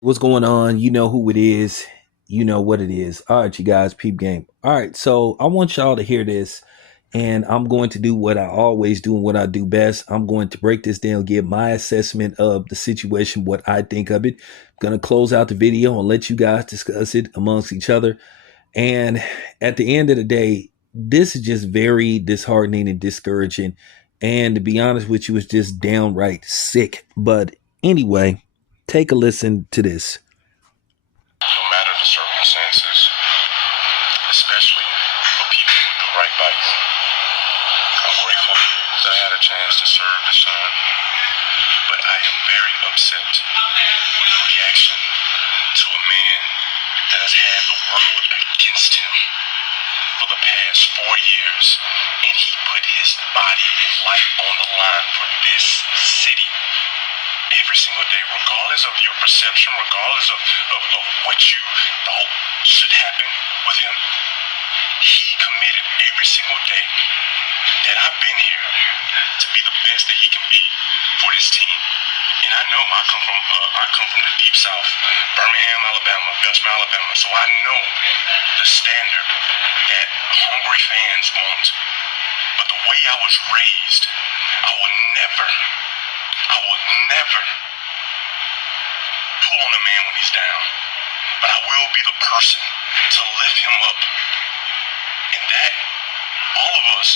What's going on? You know who it is. You know what it is. All right, you guys, peep game. All right, so I want y'all to hear this, and I'm going to do what I always do and what I do best. I'm going to break this down, give my assessment of the situation, what I think of it. I'm going to close out the video and let you guys discuss it amongst each other. And at the end of the day, this is just very disheartening and discouraging. And to be honest with you, it's just downright sick. But anyway, take a listen to this. No matter the circumstances, especially for people with the right bikes. I'm grateful that I had a chance to serve the son, but I am very upset with the reaction to a man that has had the world against him for the past 4 years, and he put his body and life on the line for this city. Every single day, regardless of your perception, regardless of what you thought should happen with him, he committed every single day that I've been here to be the best that he can be for this team. And I know I come from the deep south, Birmingham, Alabama, Bessemer, Alabama. So I know the standard that hungry fans want. But the way I was raised, I will never pull on a man when he's down. But I will be the person to lift him up. And that, all of us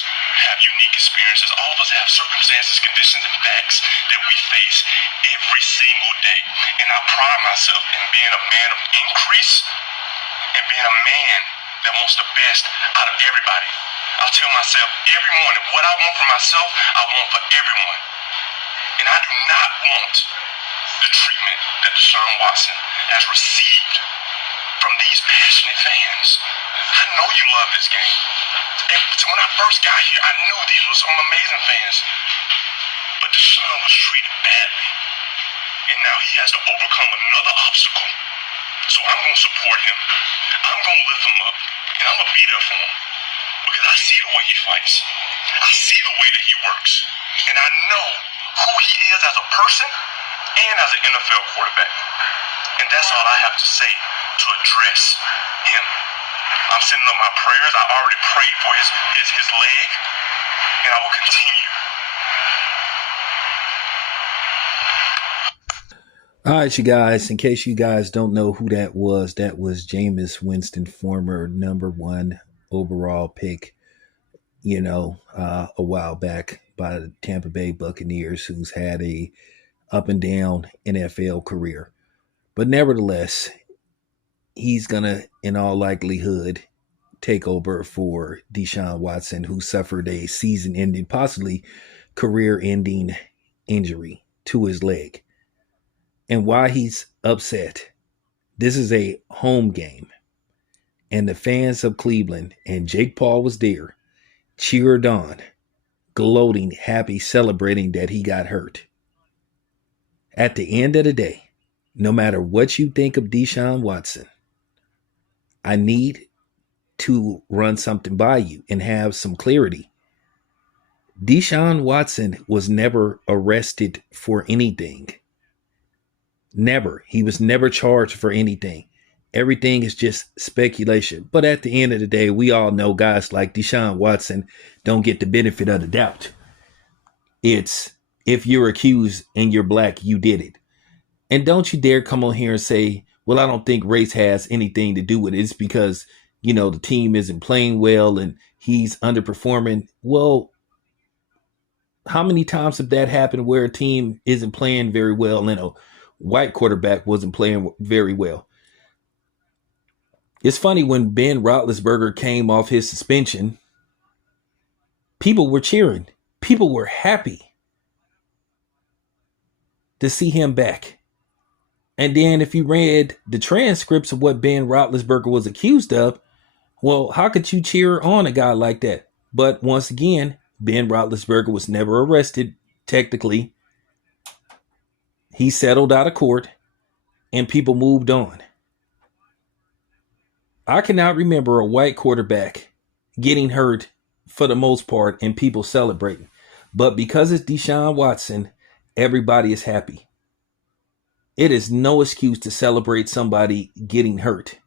have unique experiences. All of us have circumstances, conditions, and facts that we face every single day. And I pride myself in being a man of increase and being a man that wants the best out of everybody. I'll tell myself every morning what I want for myself, I want for everyone. And I do not want the treatment that Deshaun Watson has received from these passionate fans. I know you love this game. So when I first got here, I knew these were some amazing fans. But Deshaun was treated badly. And now he has to overcome another obstacle. So I'm going to support him. I'm going to lift him up. And I'm going to be there for him. Because I see the way he fights. I see the way that he works. And I know who he is as a person and as an NFL quarterback. And that's all I have to say to address him. I'm sending up my prayers. I already prayed for his leg. And I will continue. All right, you guys, in case you guys don't know who that was Jameis Winston, former number one overall pick, a while back by the Tampa Bay Buccaneers, who's had a up and down NFL career. But nevertheless, he's going to, in all likelihood, take over for Deshaun Watson, who suffered a season ending, possibly career ending injury to his leg. And why he's upset, this is a home game. And the fans of Cleveland, and Jake Paul was there, cheered on, gloating, happy, celebrating that he got hurt. At the end of the day, no matter what you think of Deshaun Watson, I need to run something by you and have some clarity. Deshaun Watson was never arrested for anything. Never. He was never charged for anything. Everything is just speculation. But at the end of the day, we all know guys like Deshaun Watson don't get the benefit of the doubt. It's if you're accused and you're black, you did it. And don't you dare come on here and say, well, I don't think race has anything to do with it. It's because, the team isn't playing well and he's underperforming. Well, how many times have that happened where a team isn't playing very well and a white quarterback wasn't playing very well? It's funny, when Ben Roethlisberger came off his suspension, people were cheering. People were happy to see him back. And then if you read the transcripts of what Ben Roethlisberger was accused of, well, how could you cheer on a guy like that? But once again, Ben Roethlisberger was never arrested, technically. He settled out of court, and people moved on. I cannot remember a white quarterback getting hurt for the most part and people celebrating. But because it's Deshaun Watson, everybody is happy. It is no excuse to celebrate somebody getting hurt.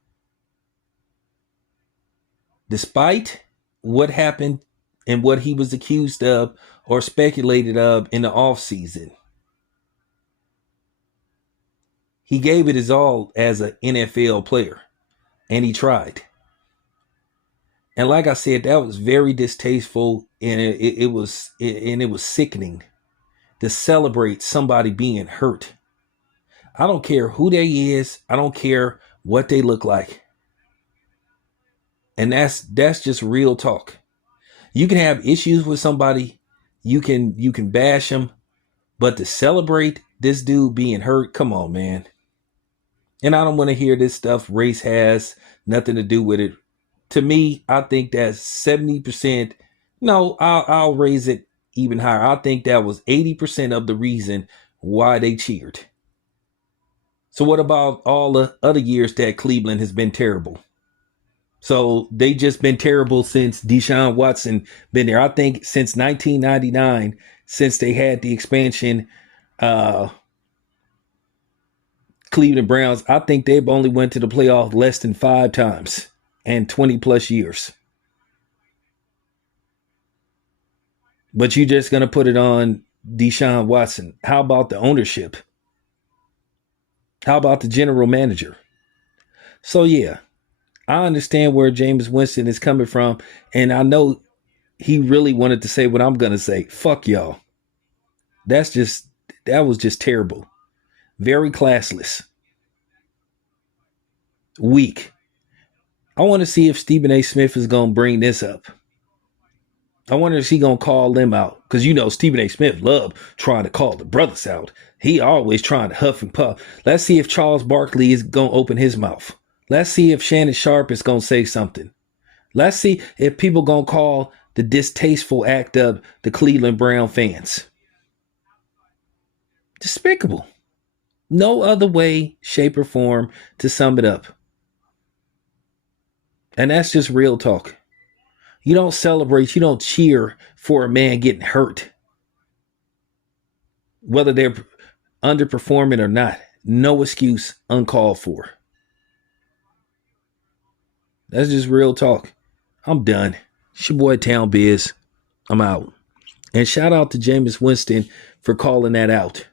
Despite what happened and what he was accused of or speculated of in the offseason, he gave it his all as an NFL player, and he tried. And like I said, that was very distasteful, and it was sickening to celebrate somebody being hurt. I don't care who they is. I don't care what they look like. And that's just real talk. You can have issues with somebody, you can bash them, but to celebrate this dude being hurt, come on, man. And I don't want to hear this stuff. Race has nothing to do with it. To me, I think that's 70%. No, I'll raise it even higher. I think that was 80% of the reason why they cheered. So what about all the other years that Cleveland has been terrible? So they just been terrible since Deshaun Watson been there. I think since 1999, since they had the expansion, Cleveland Browns, I think they've only went to the playoff less than 5 times in 20 plus years. But you're just going to put it on Deshaun Watson. How about the ownership? How about the general manager? So, yeah, I understand where Jameis Winston is coming from. And I know he really wanted to say what I'm going to say. Fuck y'all. That was just terrible. Very classless. Weak. I want to see if Stephen A. Smith is going to bring this up. I wonder if he's going to call them out. Because Stephen A. Smith loved trying to call the brothers out. He always trying to huff and puff. Let's see if Charles Barkley is going to open his mouth. Let's see if Shannon Sharp is going to say something. Let's see if people going to call the distasteful act of the Cleveland Brown fans. Despicable. No other way, shape, or form to sum it up. And that's just real talk. You don't celebrate, you don't cheer for a man getting hurt. Whether they're underperforming or not. No excuse, uncalled for. That's just real talk. I'm done. It's your boy Town Biz. I'm out. And shout out to Jameis Winston for calling that out.